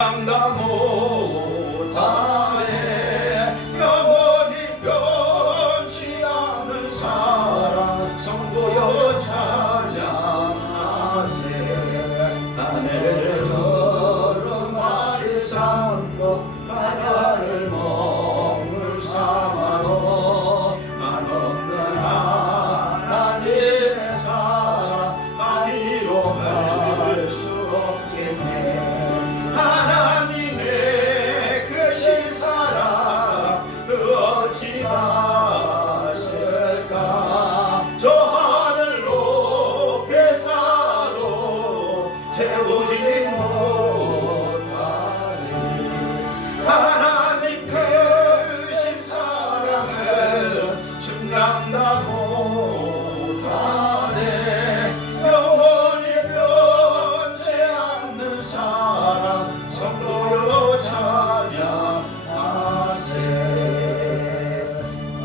다 못하네. 영원히 변치 않는 사랑 성도여 찬양하세. 하늘을 걸음하리 삼고 바다를 먹물 삼아도 한없는 하나님의 사랑 어디로 갈 수 없겠네. 하나님의 그 신사랑 어찌 하실까. 저 하늘 높이 쌓아도 채우지 못하리. 하나님 그 신사랑은 중량다 못하네. 영원히 변치 않는 사랑 성도여 찬양하세.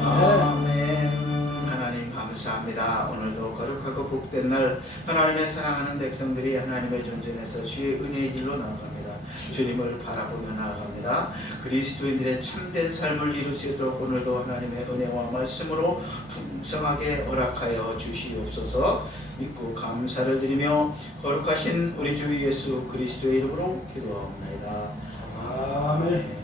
아멘. 하나님 감사합니다. 오늘도 거룩하고 복된 날 하나님의 사랑하는 백성들이 하나님의 존전에서 주의 은혜의 길로 나아갑니다. 주님을 바라보며 나아갑니다. 그리스도인들의 참된 삶을 이룰 수 있도록 오늘도 하나님의 은혜와 말씀으로 풍성하게 허락하여 주시옵소서. 믿고 감사를 드리며 거룩하신 우리 주 예수 그리스도의 이름으로 기도하옵나이다. 아멘.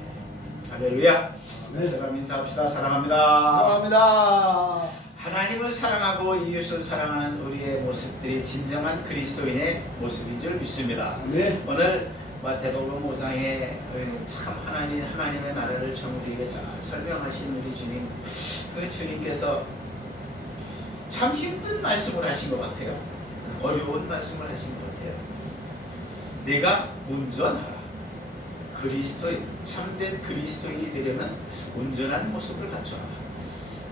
할렐루야. 아멘. 사람 인사합시다. 사랑합니다. 감사합니다. 하나님을 사랑하고 이웃을 사랑하는 우리의 모습들이 진정한 그리스도인의 모습인 줄 믿습니다. 네. 오늘 마태복음 5장에 참 하나님의 나라를 정우리에게 잘 설명하신 우리 주님, 그 주님께서 참 힘든 말씀을 하신 것 같아요. 어려운 말씀을 하신 것 같아요. 내가 온전하라. 그리스도인, 참된 그리스도인이 되려면 온전한 모습을 갖춰라.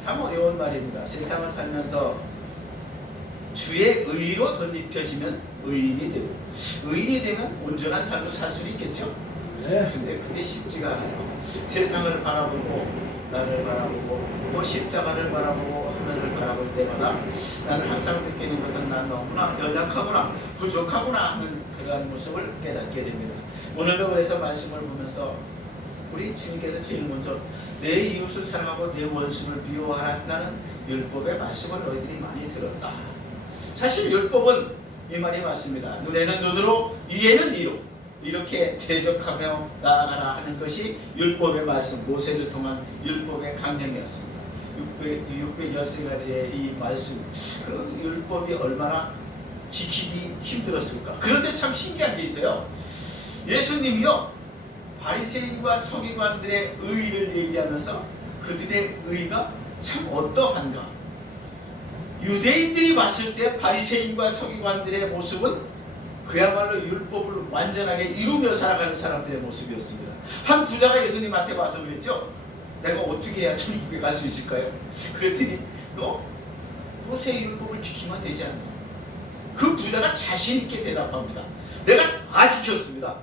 참 어려운 말입니다. 세상을 살면서 주의 의로 덧입혀지면 의인이 되고, 의인이 되면 온전한 삶을 살 수 있겠죠. 네. 근데 그게 쉽지가 않아요. 세상을 바라보고 나를 바라보고 또 십자가를 바라보고 하늘을 바라볼 때마다 나는 항상 느끼는 것은 난 너무나 연약하구나, 부족하구나 하는 그러한 모습을 깨닫게 됩니다. 오늘도 그래서 말씀을 보면서 우리 주님께서 제일 먼저 내 이웃을 사랑하고 내 원수를 미워하라는 율법의 말씀을 너희들이 많이 들었다. 사실 율법은 이 말이 맞습니다. 눈에는 눈으로, 이에는 이로 이렇게 대적하며 나아가라 하는 것이 율법의 말씀, 모세를 통한 율법의 강령이었습니다. 613가지의 이 말씀, 그 율법이 얼마나 지키기 힘들었을까. 그런데 참 신기한 게 있어요. 예수님이요, 바리새인과 서기관들의 의의를 얘기하면서 그들의 의의가 참 어떠한가. 유대인들이 봤을 때 바리새인과 서기관들의 모습은 그야말로 율법을 완전하게 이루며 살아가는 사람들의 모습이었습니다. 한 부자가 예수님한테 와서 그랬죠. 내가 어떻게 해야 천국에 갈 수 있을까요? 그랬더니 너 모세의 율법을 지키면 되지 않냐. 그 부자가 자신 있게 대답합니다. 내가 다 지켰습니다.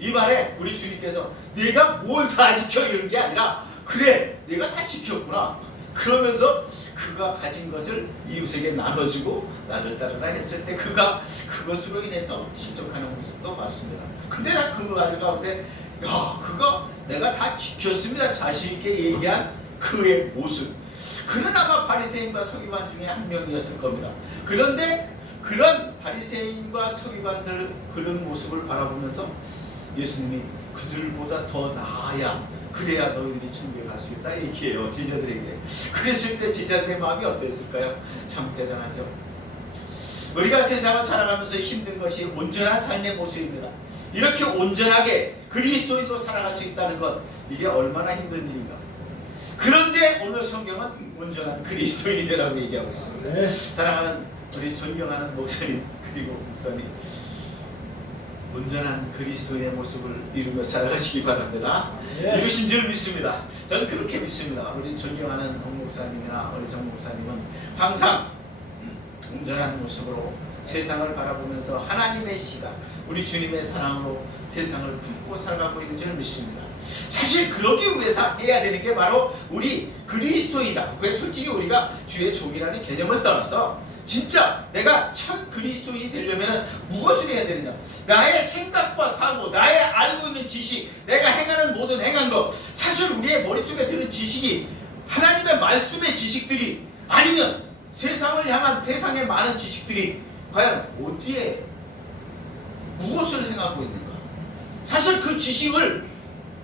이 말에 우리 주님께서 내가 뭘 다 지켜 이런 게 아니라, 그래 내가 다 지켰구나. 그러면서 그가 가진 것을 이웃에게 나눠주고 나를 따르라 했을 때 그가 그것으로 인해서 실족하는 모습도 봤습니다. 근데 나 그 말 가운데 그가 내가 다 지켰습니다 자신 있게 얘기한 그의 모습, 그는 아마 바리새인과 서기관 중에 한 명이었을 겁니다. 그런데 그런 바리새인과 서기관들 그런 모습을 바라보면서 예수님이 그들보다 더 나아야, 그래야 너희들이 천국에 갈 수 있다 얘기해요, 제자들에게. 그랬을 때 제자들의 마음이 어땠을까요? 참 대단하죠. 우리가 세상을 살아가면서 힘든 것이 온전한 삶의 모습입니다. 이렇게 온전하게 그리스도인으로 살아갈 수 있다는 것, 이게 얼마나 힘든 일인가. 그런데 오늘 성경은 온전한 그리스도인이 되라고 얘기하고 있습니다. 네. 사랑하는 우리 존경하는 목사님 그리고 목사님, 온전한 그리스도인의 모습을 이루며 살아가시기 바랍니다. 네. 이루신 줄 믿습니다. 저는 그렇게 믿습니다. 우리 존경하는 홍 목사님이나 우리 정 목사님은 항상 온전한 모습으로 세상을 바라보면서 하나님의 시각, 우리 주님의 사랑으로 세상을 품고 살아가고 있는 줄 믿습니다. 사실 그러기 위해서 해야 되는 게 바로 우리 그리스도이다. 그래서 솔직히 우리가 주의 종이라는 개념을 떠나서 진짜 내가 참 그리스도인이 되려면 무엇을 해야 되느냐? 나의 생각과 사고, 나의 알고 있는 지식, 내가 행하는 모든 행한 사실 우리의 머릿속에 드는 지식이 하나님의 말씀의 지식들이 아니면 세상을 향한 세상의 많은 지식들이 과연 어디에 무엇을 행하고 있는가? 사실 그 지식을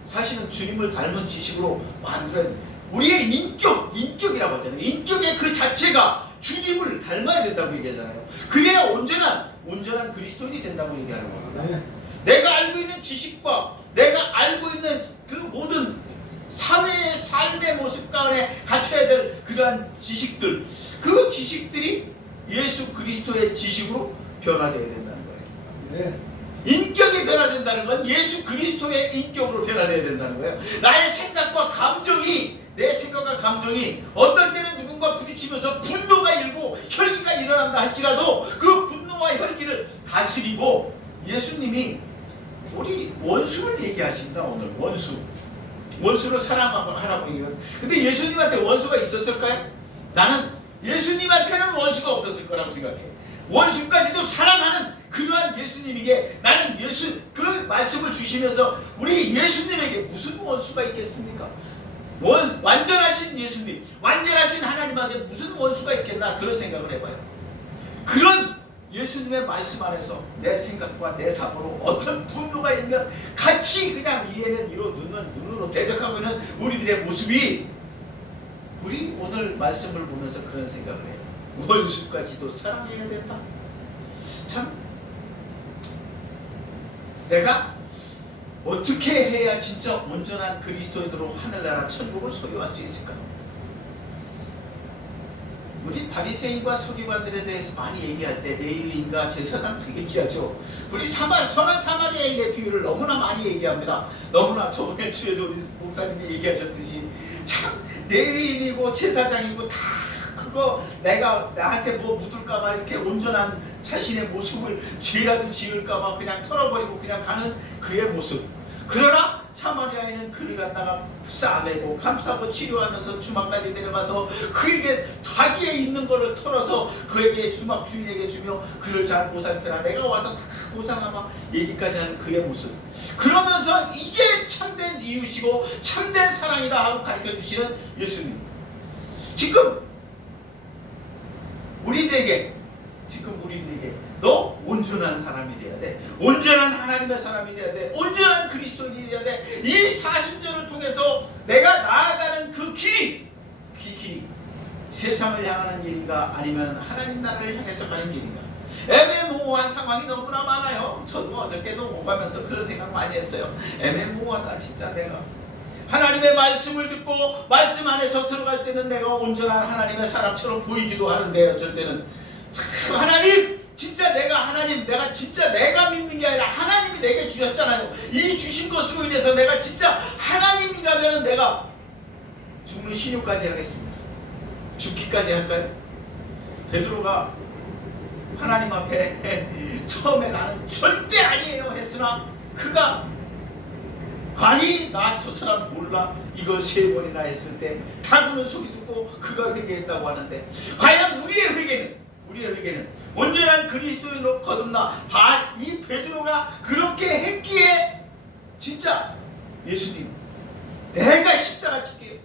사실은 주님을 닮은 지식으로 만들어야 돼. 우리의 인격이라고 하잖아요. 인격의 그 자체가 주님을 닮아야 된다고 얘기하잖아요. 그래야 온전한 그리스도인이 된다고 얘기하는 겁니다. 네. 내가 알고 있는 지식과 내가 알고 있는 그 모든 사회의 삶의 모습 가운데 갖춰야 될 그러한 지식들, 그 지식들이 예수 그리스도의 지식으로 변화되어야 된다는 거예요. 네. 인격이 변화된다는 건 예수 그리스도의 인격으로 변화되어야 된다는 거예요. 나의 생각과 감정이, 내 생각과 감정이 어떤 때는 누군가 부딪히면서 분노가 일고 혈기가 일어난다 할지라도 그 분노와 혈기를 다스리고, 예수님이 우리 원수를 얘기하십니다. 오늘 원수를 사랑하라고 얘기해요. 근데 예수님한테 원수가 있었을까요? 나는 예수님한테는 원수가 없었을 거라고 생각해. 원수까지도 사랑하는 그러한 예수님에게 나는 그 말씀을 주시면서 우리 예수님에게 무슨 원수가 있겠습니까? 완전하신 예수님, 완전하신 하나님한테 무슨 원수가 있겠나, 그런 생각을 해봐요. 그런 예수님의 말씀 안에서 내 생각과 내 사고로 어떤 분노가 있면 같이 그냥 이해는 이로 눈으로 대적하고 있는 우리들의 모습이, 우리 오늘 말씀을 보면서 그런 생각을 해요. 원수까지도 사랑해야 된다. 참, 내가 어떻게 해야 진짜 온전한 그리스도인으로 하늘나라 천국을 소유할 수 있을까? 우리 바리새인과 서기관들에 대해서 많이 얘기할 때 레위인과 제사장도 얘기하죠. 우리 선한 사마리아인의 비유를 너무나 많이 얘기합니다. 너무나 저번에 주에도 우리 목사님이 얘기하셨듯이 참 레위인이고 제사장이고 다 그거 내가 나한테 뭐 묻을까봐 이렇게 온전한 자신의 모습을 죄라도 지을까봐 그냥 털어버리고 그냥 가는 그의 모습. 그러나 사마리아인은 그를 갖다가 싸매고 감싸고 치료하면서 주막까지 데려가서 그에게 자기의 있는 거를 털어서 그에게 주막 주인에게 주며 그를 잘 보살펴라, 내가 와서 다 보상하마, 얘기까지 하는 그의 모습. 그러면서 이게 참된 이웃이고 참된 사랑이다 하고 가르쳐주시는 예수님. 지금 우리들에게 너 온전한 사람이 돼야 돼. 온전한 하나님의 사람이 돼야 돼. 온전한 그리스도인이 돼야 돼. 이 사순절을 통해서 내가 나아가는 그 길이 세상을 향하는 길인가 아니면 하나님 나라를 향해서 가는 길인가. 애매모호한 상황이 너무나 많아요. 저도 어저께도 오가면서 그런 생각 많이 했어요. 애매모호하다 진짜. 내가 하나님의 말씀을 듣고 말씀 안에서 들어갈 때는 내가 온전한 하나님의 사람처럼 보이기도 하는데, 어쩔 때는 참 하나님 진짜 내가 진짜 내가 믿는 게 아니라 하나님이 내게 주셨잖아요. 이 주신 것으로 인해서 내가 진짜 하나님이라면 내가 죽는 신유까지 하겠습니다. 죽기까지 할까요? 베드로가 하나님 앞에 처음에 나는 절대 아니에요 했으나 그가 아니 나 저 사람 몰라 이걸 3번이나 했을 때 다구는 소리 듣고 그가 회개했다고 하는데, 과연 우리의 회개는 온전한 그리스도인으로 거듭나 이 베드로가 그렇게 했기에 진짜 예수님 내가 십자가 질게요,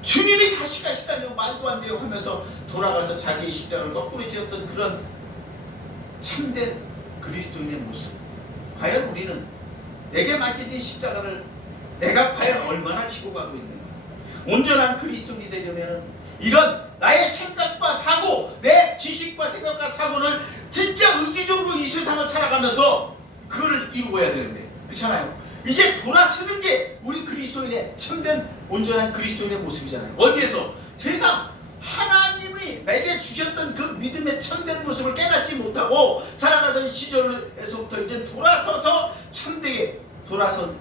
주님이 다시 가시다며 말도 안 돼요 하면서 돌아가서 자기의 십자가를 거꾸로 지었던 그런 참된 그리스도인의 모습. 과연 우리는 내게 맡겨진 십자가를 내가 과연 얼마나 지고 가고 있는가? 온전한 그리스도인이 되려면 이런 나의 생각과 사고, 내 지식과 생각과 사고를 진짜 의지적으로 이 세상을 살아가면서 그거를 이루어야 되는데, 그렇잖아요. 이제 돌아서는 게 우리 그리스도인의 참된 온전한 그리스도인의 모습이잖아요. 어디에서? 세상 하나님이 내게 주셨던 그 믿음의 참된 모습을 깨닫지 못하고 살아가던 시절에서부터 이제 돌아서서 참되게 돌아선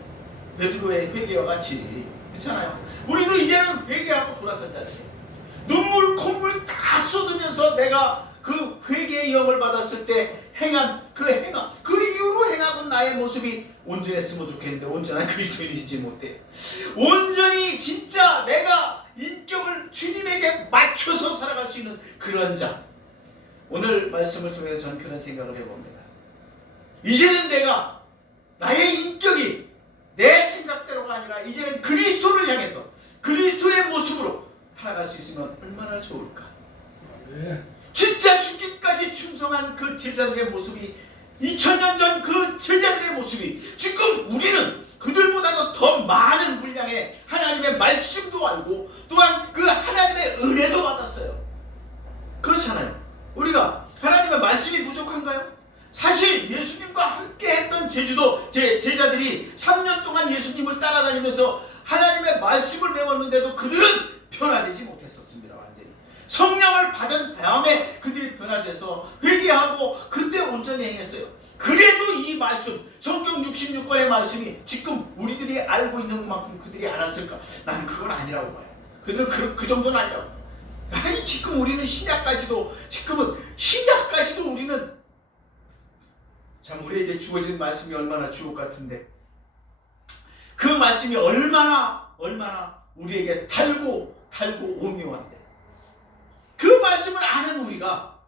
베드로의 회개와 같이, 그렇잖아요. 우리도 이제는 회개하고 돌아섰잖아요. 눈물 콧물 다 쏟으면서 내가 그 회개의 영을 받았을 때 행한 그 이후로 행하던 나의 모습이 온전했으면 좋겠는데 온전한 그리스도인이지 못해. 온전히 진짜 내가 인격을 주님에게 맞춰서 살아갈 수 있는 그런 자. 오늘 말씀을 통해서 저는 그런 생각을 해봅니다. 이제는 내가 나의 인격이 내 생각대로가 아니라 이제는 그리스도를 향해서 그리스도의 모습으로 살아갈 수 있으면 얼마나 좋을까. 아멘. 진짜 죽기까지 충성한 그 제자들의 모습이 2000년 전 그 제자들의 모습이 지금 우리는 그들보다도 더 많은 분량의 하나님의 말씀도 알고 또한 그 하나님의 은혜도 받았어요. 그렇잖아요. 우리가 하나님의 말씀이 부족한가요? 사실 예수님과 함께 했던 제자들이 3년 동안 예수님을 따라다니면서 하나님의 말씀을 배웠는데도 그들은 변화되지 못했었습니다. 완전히 성령을 받은 다음에 그들이 변화돼서 회개하고 그때 온전히 행했어요. 그래도 이 말씀, 성경 66권의 말씀이 지금 우리들이 알고 있는 만큼 그들이 알았을까? 나는 그건 아니라고 봐요. 그들은 그 정도는 아니라고 봐요. 아니 지금 우리는 신약까지도 우리는 참 우리에게 주어진 말씀이 얼마나 주옥 같은데 그 말씀이 얼마나 우리에게 달고 오묘한데 그 말씀을 아는 우리가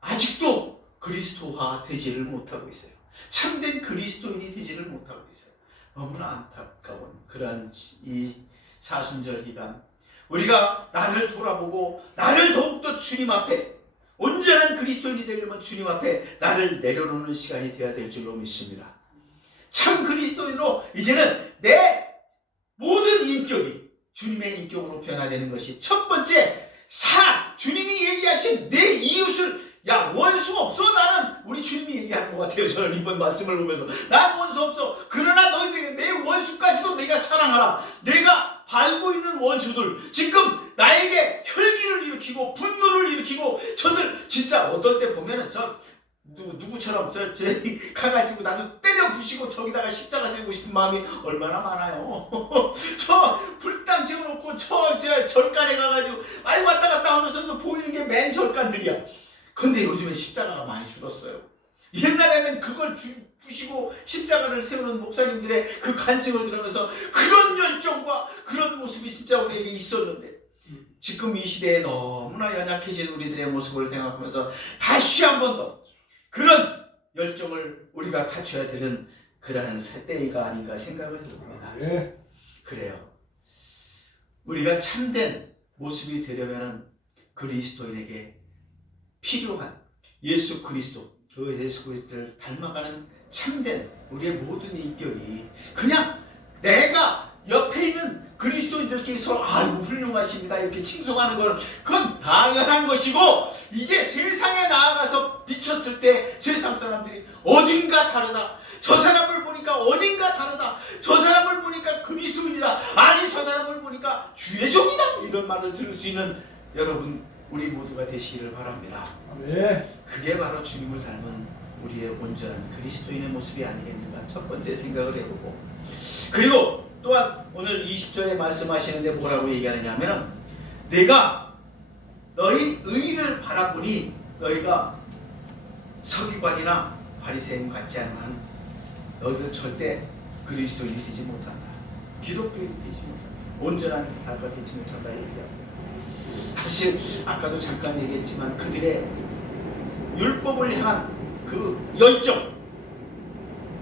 아직도 그리스도화 되지를 못하고 있어요. 참된 그리스도인이 되지를 못하고 있어요. 너무나 안타까운 그러한 이 사순절 기간 우리가 나를 돌아보고 나를 더욱더 주님 앞에 온전한 그리스도인이 되려면 주님 앞에 나를 내려놓는 시간이 되어야 될 줄로 믿습니다. 참 그리스도인으로 이제는 내 모든 인격이 주님의 인격으로 변화되는 것이 첫 번째 주님이 얘기하신 내 이웃을 원수 없어. 나는 우리 주님이 얘기하는 것 같아요. 저는 이번 말씀을 보면서 난 원수 없어. 그러나 너희들에게 내 원수까지도 내가 사랑하라. 내가 밟고 있는 원수들 지금 나에게 혈기를 일으키고 분노를 일으키고 저들 진짜 어떨 때 보면은 누구처럼 제 가가지고 나도 때려 부시고 저기다가 십자가 세우고 싶은 마음이 얼마나 많아요. 저 불당 재워놓고 저 절간에 가가지고 왔다 갔다 하면서 보이는 게 맨 절간들이야. 근데 요즘에 십자가가 많이 줄었어요. 옛날에는 그걸 부시고 십자가를 세우는 목사님들의 그 간증을 들으면서 그런 열정과 그런 모습이 진짜 우리에게 있었는데 지금 이 시대에 너무나 연약해진 우리들의 모습을 생각하면서 다시 한 번 더 그런 열정을 우리가 갖춰야 되는 그러한 때가 아닌가 생각을 해봅니다. 네. 그래요. 우리가 참된 모습이 되려면 그리스도인에게 필요한 예수 그리스도를 닮아가는 참된 우리의 모든 인격이 그냥 내가 옆에 있는 그리스도인들끼리 서로 아이고 훌륭하십니다 이렇게 칭송하는 건 그건 당연한 것이고 이제 세상에 나아가서 비쳤을 때 세상 사람들이 어딘가 다르다. 저 사람을 보니까 어딘가 다르다. 저 사람을 보니까 그리스도인이다. 아니 저 사람을 보니까 주의 종이다. 이런 말을 들을 수 있는 여러분 우리 모두가 되시기를 바랍니다. 네. 그게 바로 주님을 닮은 우리의 온전한 그리스도인의 모습이 아니겠는가 첫 번째 생각을 해보고 그리고 또한 오늘 20절에 말씀하시는데 뭐라고 얘기하느냐 하면 내가 너희 의를 바라보니 너희가 서기관이나 바리새인 같지 않은 한 너희들 절대 그리스도인이 되지 못한다. 기독교인이 되지 못한다. 온전한 자가 되지 못한다 얘기합니다. 사실 아까도 잠깐 얘기했지만 그들의 율법을 향한 그 열정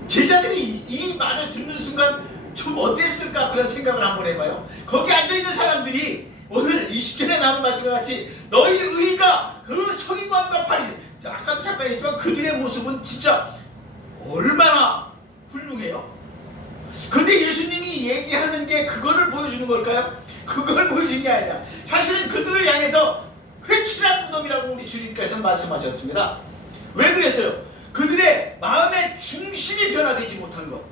제자들이 이 말을 듣는 순간 좀 어땠을까 그런 생각을 한번 해봐요. 거기 앉아있는 사람들이 오늘 20절에 나온 말씀과 같이 너희 의가 그 서기관과 바리새인 아까도 잠깐 얘기했지만 그들의 모습은 진짜 얼마나 훌륭해요. 근데 예수님이 얘기하는 게 그거를 보여주는 걸까요? 그걸 보여준 게 아니라 사실은 그들을 향해서 회칠한 놈이라고 우리 주님께서 말씀하셨습니다. 왜 그랬어요? 그들의 마음의 중심이 변화되지 못한 것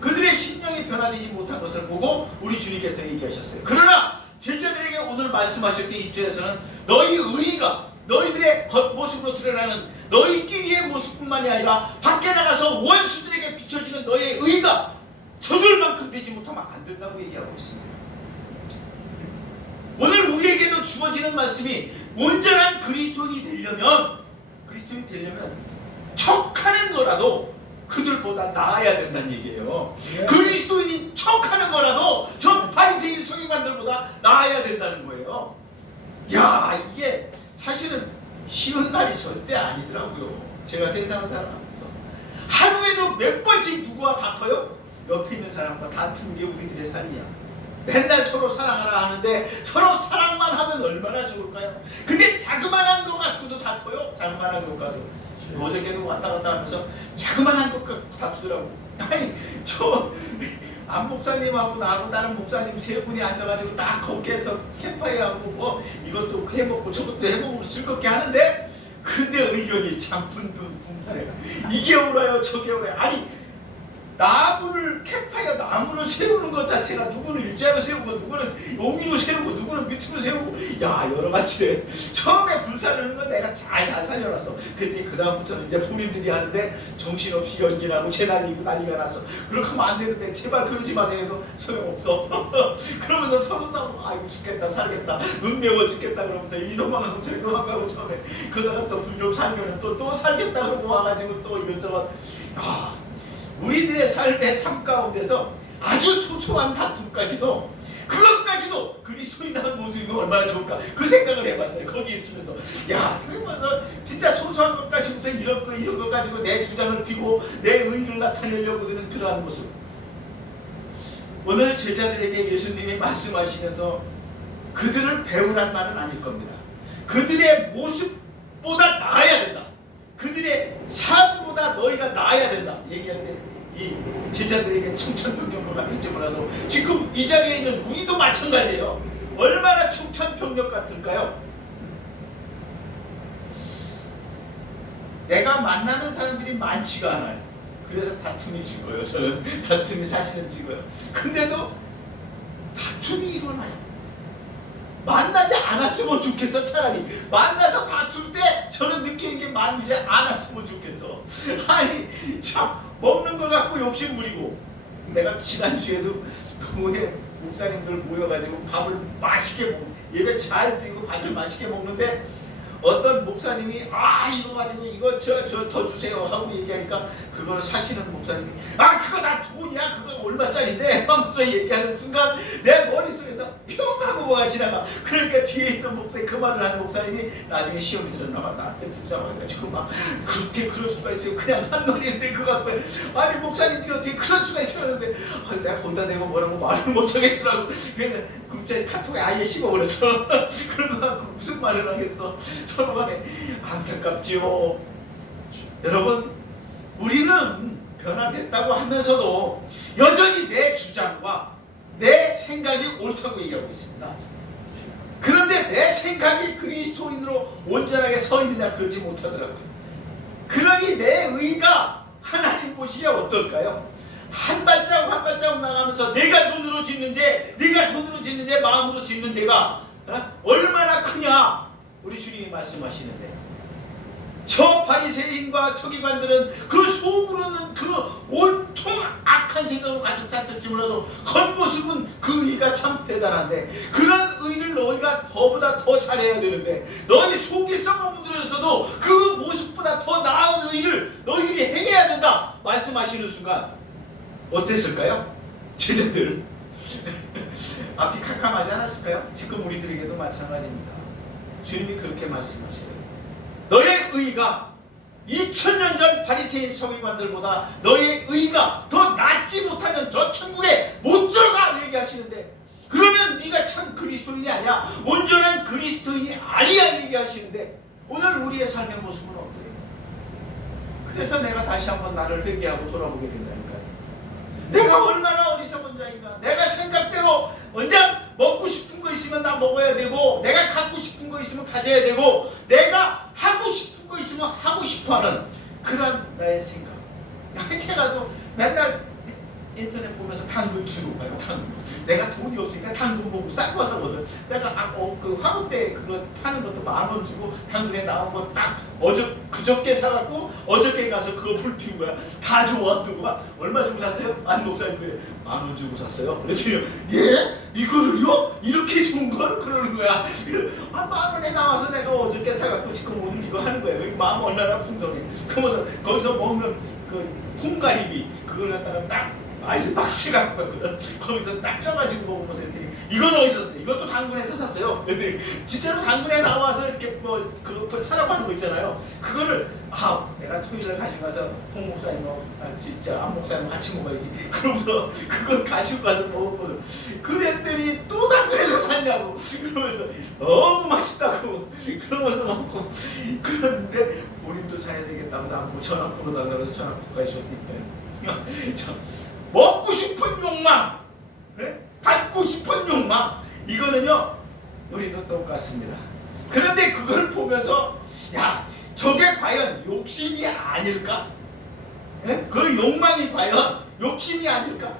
그들의 심령이 변화되지 못한 것을 보고 우리 주님께서 얘기하셨어요. 그러나 제자들에게 오늘 말씀하실 때 20절에서는 너희 의가 너희들의 겉모습으로 드러나는 너희끼리의 모습뿐만이 아니라 밖에 나가서 원수들에게 비춰지는 너희의 의가 저들만큼 되지 못하면 안 된다고 얘기하고 있습니다. 오늘 우리에게도 주어지는 말씀이 온전한 그리스도인이 되려면 척하는 거라도 그들보다 나아야 된다는 얘기예요. 네. 그리스도인인 척하는 거라도 저 바리새인 서기관들보다 나아야 된다는 거예요. 야, 이게 사실은 쉬운 말이 절대 아니더라고요. 제가 세상을 살아가면서 하루에도 몇 번씩 누구와 다퉈요? 옆에 있는 사람과 다투는 게 우리들의 삶이야. 맨날 서로 사랑하라 하는데 서로 사랑만 하면 얼마나 좋을까요? 근데 자그만한 거 갖고도 다퉈요. 자그만한 것 갖고. 어저께도 왔다 갔다 하면서 자그만한 것 갖고 다투더라고. 아니 저 안 목사님하고 나하고 다른 목사님 세 분이 앉아가지고 딱 거기에서 캠파이어하고 뭐 이것도 해먹고 저것도 해먹고 즐겁게 하는데, 근데 의견이 참 분분분분해. 이게 옳아요 저게 옳아요. 아니 나무를 캠파이어 나무를 세우는 것 자체가 누구는 일자로 세우고 누구는 옹이로 세우고 누구는 밑으로 세우고 야 여러 가지래. 처음에 불사르는 건 내가 잘 살려놨어. 근데 그 다음부터는 이제 본인들이 하는데 정신없이 연기하고 재날리고 난리가 났어. 그렇게 하면 안 되는데 제발 그러지 마세요 해도 소용없어. 그러면서 서로 싸우고 아이고 죽겠다 살겠다 눈 매워 죽겠다 그러면서 이 도망가고 저리 도망가고 처음에 그러다가 또 불 좀 살면은 또 살겠다 그러고 와가지고 또 이것저것. 야 우리들의 삶의 삶 가운데서 아주 소소한 다툼까지도 그것까지도 그리스도인다는 모습이면 얼마나 좋을까 그 생각을 해봤어요. 거기 있으면서 야 그러면서 진짜 소소한 것까지부터 이런 거 가지고 내 주장을 피고 내 의의를 나타내려고 드는 그러한 모습. 오늘 제자들에게 예수님이 말씀하시면서 그들을 배우란 말은 아닐 겁니다. 그들의 모습보다 나아야 된다. 그들의 삶보다 너희가 나아야 된다 얘기할 때 이 제자들에게 청천벽력과 같은지 몰라도 지금 이 자리에 있는 우리도 마찬가지예요. 얼마나 청천벽력 같을까요? 내가 만나는 사람들이 많지가 않아요. 그래서 다툼이 죽어요. 저는 다툼이 사실은 죽어요. 근데도 다툼이 일어나요. 만나지 않았으면 좋겠어. 차라리 만나서 다툴 때 저는 느끼는 게 만나지 않았으면 좋겠어. 아니 참 먹는 거 갖고 욕심 부리고. 내가 지난주에도 동호회 목사님들 모여가지고 밥을 맛있게 먹고 예배 잘 드리고 밥을 맛있게 먹는데 어떤 목사님이 아 이거 가지고 이거 저 더 주세요 하고 얘기하니까 그걸 사시는 목사님이 아 그거 다 돈이야 그거 얼마짜리인데 하면서 얘기하는 순간 내 머릿속에서 평 하고 뭐가 지나가. 그러니까 뒤에 있던 목사님 그 말을 하는 목사님이 나중에 시험이 들었나봐. 나한테 붙잡아가지고 막 그렇게 그럴 수가 있어요. 그냥 한 말인데 그거 갖고 아니 목사님들이 어떻게 그럴 수가 있었는데 아, 내가 거기다 대고 뭐라고 말을 못하겠더라고. 그래서 국제 카톡에 아예 씹어버렸어. 그런 거 갖고 무슨 말을 하겠어. 서로 간에 안타깝지요. 여러분 우리는 변화됐다고 하면서도 여전히 내 주장과 내 생각이 옳다고 얘기하고 있습니다. 그런데 내 생각이 그리스도인으로 온전하게 서 있느냐 그러지 못하더라고요. 그러니 내 의가 하나님 보시기에 어떨까요? 한 발자국 한 발자국 나가면서 내가 눈으로 짓는 죄, 내가 손으로 짓는 죄, 마음으로 짓는 죄가 얼마나 크냐 우리 주님이 말씀하시는데, 저 바리새인과 서기관들은 그 속으로는 그 온통 악한 생각을 가지고 샀을지 몰라도 겉모습은 그 의가 참 대단한데 그런 의를 너희가 더보다 더 잘해야 되는데 너희 속이 썩어 문드러졌어도 그 모습보다 더 나은 의를 너희들이 행해야 된다 말씀하시는 순간 어땠을까요? 제자들 앞이 캄캄하지 않았을까요? 지금 우리들에게도 마찬가지입니다. 주님이 그렇게 말씀하셔요. 너의 의가 2000년 전 바리새인 서기관들보다 너의 의가 더 낫지 못하면 저 천국에 못 들어가 얘기하시는데, 그러면 네가 참 그리스도인이 아니야, 온전한 그리스도인이 아니야 얘기하시는데 오늘 우리의 삶의 모습은 어때요? 그래서 내가 다시 한번 나를 회개하고 돌아보게 된다니까요. 내가 얼마나 어리석은 자인가. 내가 생각대로 언장 먹고 싶은 거 있으면 나 먹어야 되고, 내가 갖고 싶은 거 있으면 가져야 되고, 내가 하고 싶은 거 있으면 하고 싶어하는 그런 나의 생각. 해가도 맨날 인터넷 보면서 당근 주고 가요. 당근. 내가 돈이 없으니까 당근 보고 싼 거 사거든. 내가 그 화로 때 그거 파는 것도 10,000원 주고 당근에 나온 거 딱 그저께 사갖고 어저께 가서 그거 불 피운 거야. 다 좋았던 거. 얼마 주고 샀어요? 안 목사님 10,000원 주고 샀어요. 그랬더니 예? 이거를요? 이렇게 좋은 걸? 그러는 거야. 10,000원에 나와서 내가 어저께 사갖고 지금 오늘 이거 하는 거예요. 마음 얼마나 풍성해. 그러면 거기서 먹는 그 홍가리비 그걸 갖다가 딱 아이스 박스째 갖고 갔거든. 거기서 딱 쪄가지고 먹으면서 했더니 이건 어디서 샀어요? 이것도 당근에서 샀어요. 근데 진짜로 당근에 나와서 이렇게 그 사라고 하는 거 있잖아요. 그거를 내가 토요일날 가지고 가서 홍 목사님하고 진짜 안 목사님 같이 먹어야지. 그러면서 그걸 가지고 가서 먹었거든. 그랬더니 또 당근에서 샀냐고. 그러면서 너무 맛있다고. 그러면서 먹고 그런데 본인도 사야 되겠다고 나보고 전화번호 달라고 전화번호까지 줬니까 먹고 싶은 욕망, 네? 갖고 싶은 욕망, 이거는요 우리도 똑같습니다. 그런데 그걸 보면서 야, 저게 과연 욕심이 아닐까? 네? 그 욕망이 과연 욕심이 아닐까?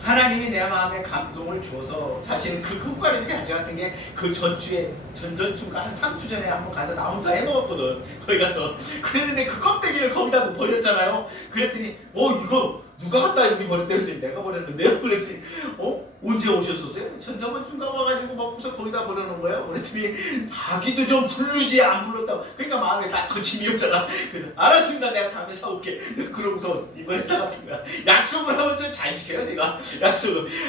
하나님이 내 마음에 감동을 주어서 사실 그 국가를 가져갔던 게 그 전주에 전전주가 한 3주 전에 한번 가서 나 혼자 해먹었거든. 거기 가서 그랬는데 그 껍데기를 거기다 버렸잖아요. 그랬더니 이거 누가 갖다 여기 버렸대? 그랬더니 내가 버렸는데요. 그랬더니 언제 오셨었어요? 전저번주가 와가지고 먹고서 거기다 버려놓은 거예요. 그랬더니 자기도 좀 부르지 안 불렀다고. 그러니까 마음에 다 거침이 없잖아. 그래서 알았습니다, 내가 다음에 사올게. 그러고서 이번에 사갔던 거야. 약속을 하면 좀 잘 지켜요. 제가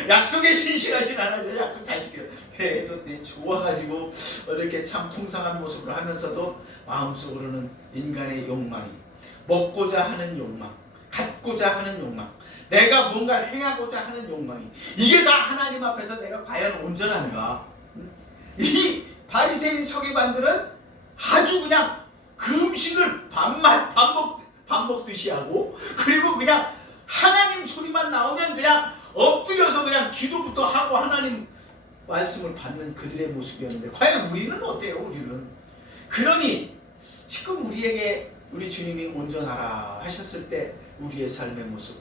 약속에 신실하신 하나님, 약속 잘 지켜요. 해줬더니 좋아가지고 어저께 참 풍성한 모습을 하면서도 마음속으로는 인간의 욕망이, 먹고자 하는 욕망, 갖고자 하는 욕망, 내가 뭔가를 행하고자 하는 욕망이, 이게 다 하나님 앞에서 내가 과연 온전한가? 이 바리새인 서기관들은 아주 그냥 그 음식을 밥 먹듯이 하고, 그리고 그냥 하나님 소리만 나오면 그냥 엎드려서 그냥 기도부터 하고 하나님 말씀을 받는 그들의 모습이었는데, 과연 우리는 어때요? 우리는 그러니 지금 우리에게 우리 주님이 온전하라 하셨을 때 우리의 삶의 모습,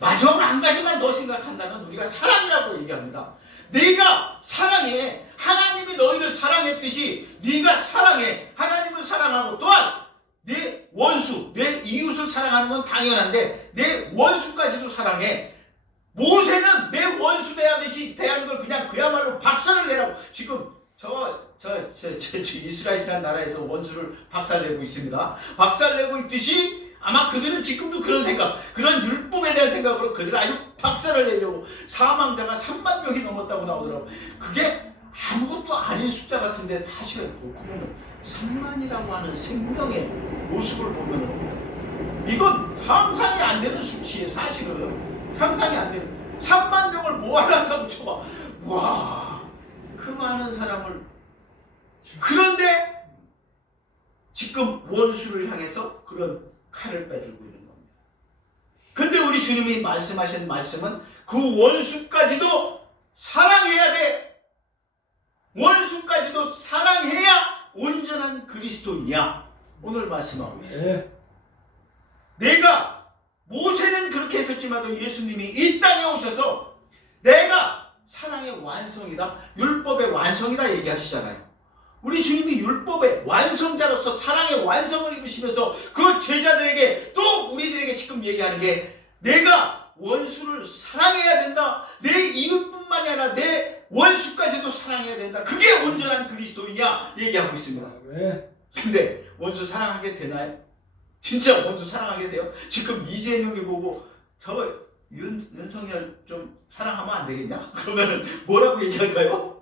마지막으로 한 가지만 더 생각한다면 우리가 사랑이라고 얘기합니다. 네가 사랑해. 하나님이 너희를 사랑했듯이 네가 사랑해. 하나님을 사랑하고 또한 내 원수, 내 이웃을 사랑하는 건 당연한데 내 원수까지도 사랑해. 모세는 내 원수 대하듯이 대하는 걸 그냥 그야말로 박살을 내라고. 지금 저 이스라엘이라는 나라에서 원수를 박살내고 있습니다. 박살내고 있듯이 아마 그들은 지금도 그런 생각, 그런 율법에 대한 생각으로 그들 아주 박살을 내려고 사망자가 3만 명이 넘었다고 나오더라고. 그게 아무것도 아닌 숫자 같은데 사실은 그러면 3만이라고 하는 생명의 모습을 보면 이건 상상이 안 되는 수치예요. 사실은 상상이 안 되는 3만 명을 모아놨다고 쳐봐. 와, 그 많은 사람을. 그런데 지금 원수를 향해서 그런 칼을 빼들고 있는 겁니다. 근데 우리 주님이 말씀하신 말씀은 그 원수까지도 사랑해야 돼. 원수까지도 사랑해야 온전한 그리스도인이야. 오늘 말씀하고 있어요. 네. 내가 모세는 그렇게 했었지만 예수님이 이 땅에 오셔서 내가 사랑의 완성이다, 율법의 완성이다 얘기하시잖아요. 우리 주님이 율법의 완성자로서 사랑의 완성을 입으시면서 그 제자들에게 또 우리들에게 지금 얘기하는 게 내가 원수를 사랑해야 된다. 내 이웃뿐만이 아니라 내 원수까지도 사랑해야 된다. 그게 온전한 그리스도이냐 얘기하고 있습니다. 네. 근데 원수 사랑하게 되나요? 진짜 원수 사랑하게 돼요? 지금 이재명이 보고 저 윤석열 좀 사랑하면 안 되겠냐? 그러면은 뭐라고 얘기할까요?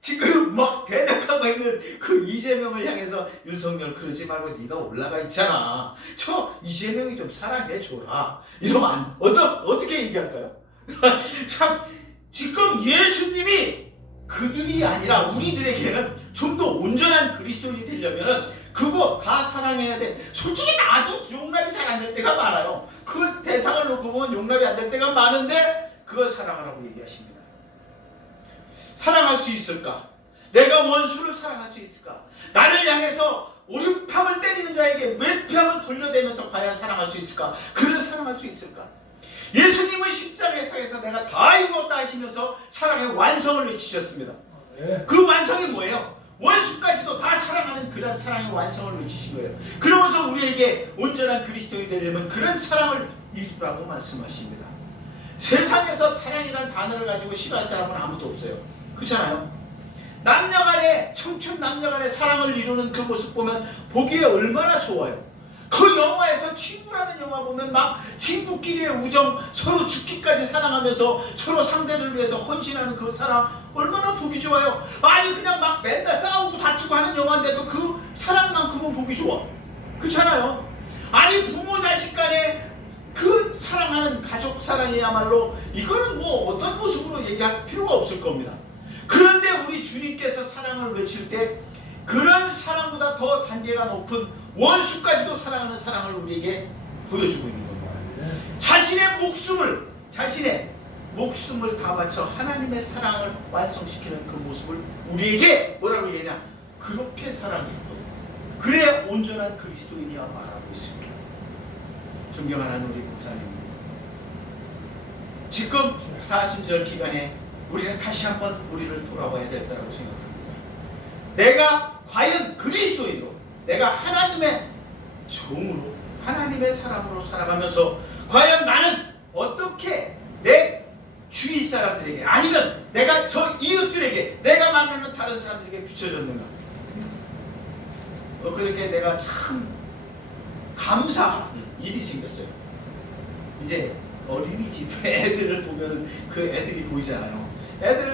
지금 막 대적하고 있는 그 이재명을 향해서 윤석열 그러지 말고 네가 올라가 있잖아. 저 이재명이 좀 사랑해 줘라. 이러면 어떻게 얘기할까요? 참 지금 예수님이 그들이 아니라 우리들에게는 좀 더 온전한 그리스도인이 되려면은 그거 다 사랑해야 돼. 솔직히 나도 용납이 잘 안 될 때가 많아요. 그 대상을 놓고 보면 용납이 안 될 때가 많은데 그걸 사랑하라고 얘기하십니다. 사랑할 수 있을까? 내가 원수를 사랑할 수 있을까? 나를 향해서 오륙함을 때리는 자에게 외피함을 돌려대면서 과연 사랑할 수 있을까? 그를 사랑할 수 있을까? 예수님은 십자가에서 내가 다 이루었다 하시면서 사랑의 완성을 외치셨습니다. 네. 그 완성이 뭐예요? 원수까지도 다 사랑하는 그런 사랑의 완성을 외치신 거예요. 그러면서 우리에게 온전한 그리스도인이 되려면 그런 사랑을 이루라고 말씀하십니다. 세상에서 사랑이라는 단어를 가지고 싫어할 사람은 아무도 없어요. 그렇잖아요? 남녀간의 청춘 남녀간의 사랑을 이루는 그 모습 보면 보기에 얼마나 좋아요. 그 영화에서 친구라는 보면 막 친구끼리의 우정, 서로 죽기까지 사랑하면서 서로 상대를 위해서 헌신하는 그 사랑 얼마나 보기 좋아요. 아니 그냥 막 맨날 싸우고 다투고 하는 영화인데도 그 사랑만큼은 보기 좋아. 그렇잖아요. 아니 부모 자식 간에 그 사랑하는 가족 사랑이야말로 이거는 뭐 어떤 모습으로 얘기할 필요가 없을 겁니다. 그런데 우리 주님께서 사랑을 외칠 때 그런 사랑보다 더 단계가 높은 원수까지도 사랑하는 사랑을 우리에게 보여주고 있는 겁니다. 자신의 목숨을 다 바쳐 하나님의 사랑을 완성시키는 그 모습을 우리에게 뭐라고 얘기하냐? 그렇게 사랑했거든. 그래 온전한 그리스도인이야 말하고 있습니다. 존경하는 우리 목사님, 지금 사순절 기간에 우리는 다시 한번 우리를 돌아봐야 된다고 생각합니다. 내가 과연 그리스도인으로, 내가 하나님의 종으로, 하나님의 사람으로 살아가면서 과연 나는 어떻게 내 주위 사람들에게 아니면 내가 저 이웃들에게, 내가 만나는 다른 사람들에게 비춰졌는가? 그렇게 내가 참 감사한 일이 생겼어요. 이제 어린이집 애들을 보면 그 애들이 보이잖아요. 애들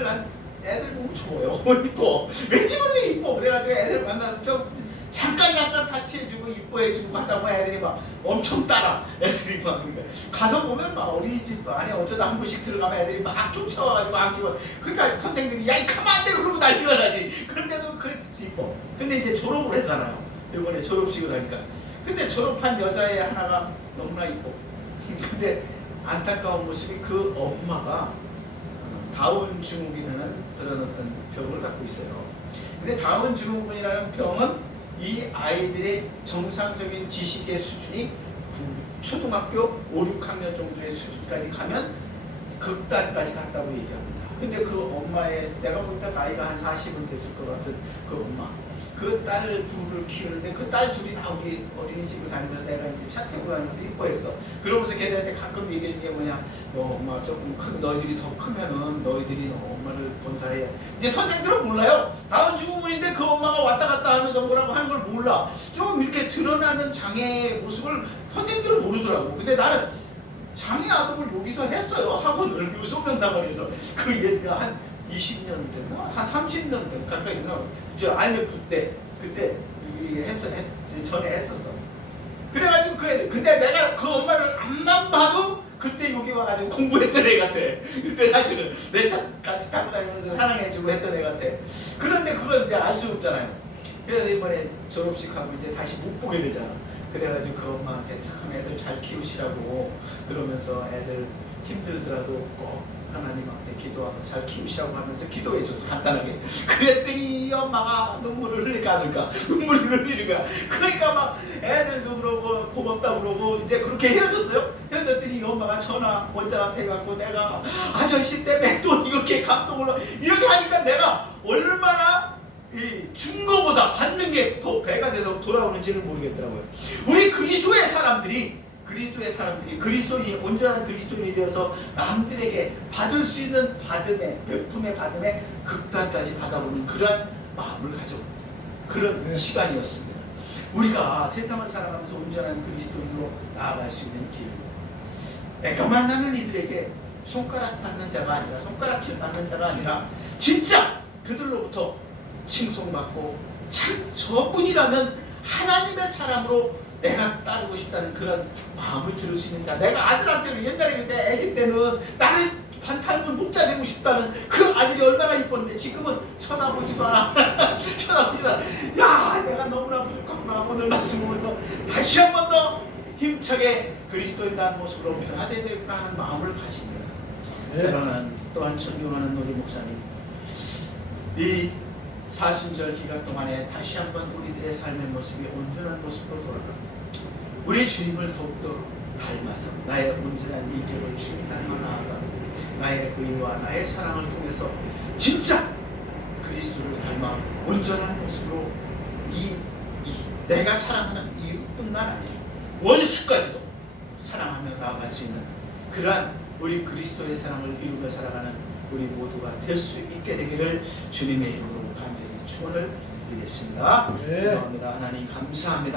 보면 좋아요. 이뻐. 왠지 모르게 이뻐. 그래가지고 애들 만나서 좀 잠깐 타치해주고 이뻐해주고 하다 보면 애들이 막 엄청 따라. 애들이 막 그러니까 가서 보면 막 어린이집 안에 어쩌다 한 번씩 들어가면 애들이 막 쫓아와가지고 안기고, 그러니까 선생님들이 야 이 가만 안 돼 그러고 난리가 나지. 그런데도 그 이뻐. 근데 이제 졸업을 했잖아요. 이번에 졸업식을 하니까. 근데 졸업한 여자애 하나가 너무나 이뻐. 근데 안타까운 모습이 그 엄마가 다운 증후군이라는 그런 어떤 병을 갖고 있어요. 근데 다운 증후군이라는 병은 이 아이들의 정상적인 지식의 수준이 초등학교 5, 6학년 정도의 수준까지 가면 극단까지 갔다고 얘기합니다. 근데 그 엄마의, 내가 볼 때 나이가 한 40은 됐을 것 같은 그 엄마, 그 딸 둘을 키우는데 그 딸 둘이 다 우리 어린이집을 다니면서 내가 이제 차 타고 가면서 이뻐했어. 그러면서 걔들한테 가끔 얘기해 준 게 뭐냐, 너 엄마 조금 큰, 너희들이 더 크면은 너희들이 너 엄마를 본사해. 근데 선생들은 몰라요. 다운 증후군인데 그 엄마가 왔다 갔다 하면서 뭐라고 하는 걸 몰라. 좀 이렇게 드러나는 장애의 모습을 선생들은 모르더라고. 근데 나는 장애 아동을 여기서 했어요. 학원을 유소명상원에서. 그 얘가 한 20년 됐나? 한 30년 된 가까이 됐나? 저 IMF 때 그때 전에 했었어. 그래가지고 그 애들, 근데 내가 그 엄마를 앞만 봐도 그때 여기 와가지고 공부했던 애 같아. 그때 사실은 내 차 같이 타고 다니면서 사랑해주고 했던 애 같아. 그런데 그걸 이제 알 수 없잖아요. 그래서 이번에 졸업식하고 이제 다시 못 보게 되잖아. 그래가지고 그 엄마한테 참 애들 잘 키우시라고 그러면서 애들 힘들더라도 꼭 하나님한테 기도하고 잘 키우시라고 하면서 기도해줬어, 간단하게. 그랬더니 이 엄마가 눈물을 흘릴까 안 흘릴까? 눈물을 흘리는 거야. 그러니까 막 애들도 그러고 고맙다 그러고 이제 그렇게 헤어졌어요. 헤어졌더니 이 엄마가 전화 원장한테 갖고 내가 아저씨 때문에 또 이렇게 감동을 이렇게 하니까 내가 얼마나 준 거보다 받는 게 더 배가 돼서 돌아오는지를 모르겠더라고요. 우리 그리스도의 사람들이 그리스도인이, 온전한 그리스도인이 되어서 남들에게 받을 수 있는 베품의 받음에 극단까지 받아보는 그러한 마음을 가져 그런 시간이었습니다. 우리가 세상을 살아가면서 온전한 그리스도인으로 나아갈 수 있는 길, 내가 만나는 이들에게 손가락 받는 자가 아니라, 손가락질 받는 자가 아니라 진짜 그들로부터 칭송받고 참 저분이라면 하나님의 사람으로 내가 따르고 싶다는 그런 마음을 들을 수 있는 자. 내가 아들한테는 옛날에 그때 애기 때는 나를 반닮은 목자 되고 싶다는 그 아들이 얼마나 이뻤는데 지금은 쳐다보지도 않아. 쳐다보지도 않아. 야, 내가 너무나 부족하구나. 오늘 말씀 보면서 다시 한 번 더 힘차게 그리스도인다는 모습으로 변화되야 되겠구나 하는 마음을 가집니다. 사랑하는 또한 존경하는 우리 목사님, 이 사순절 기간 동안에 다시 한번 우리들의 삶의 모습이 온전한 모습으로 돌아가 우리 주님을 더욱더 닮아서 나의 온전한 인격을 주님 닮아 나아가 나의 의와 나의 사랑을 통해서 진짜 그리스도를 닮아 온전한 모습으로 내가 사랑하는 이웃뿐만 아니라 원수까지도 사랑하며 나아갈 수 있는 그러한 우리 그리스도의 사랑을 이루며 살아가는 우리 모두가 될 수 있게 되기를 주님의 이름으로 간절히 축원을 드리겠습니다. 감사합니다. 하나님 감사합니다.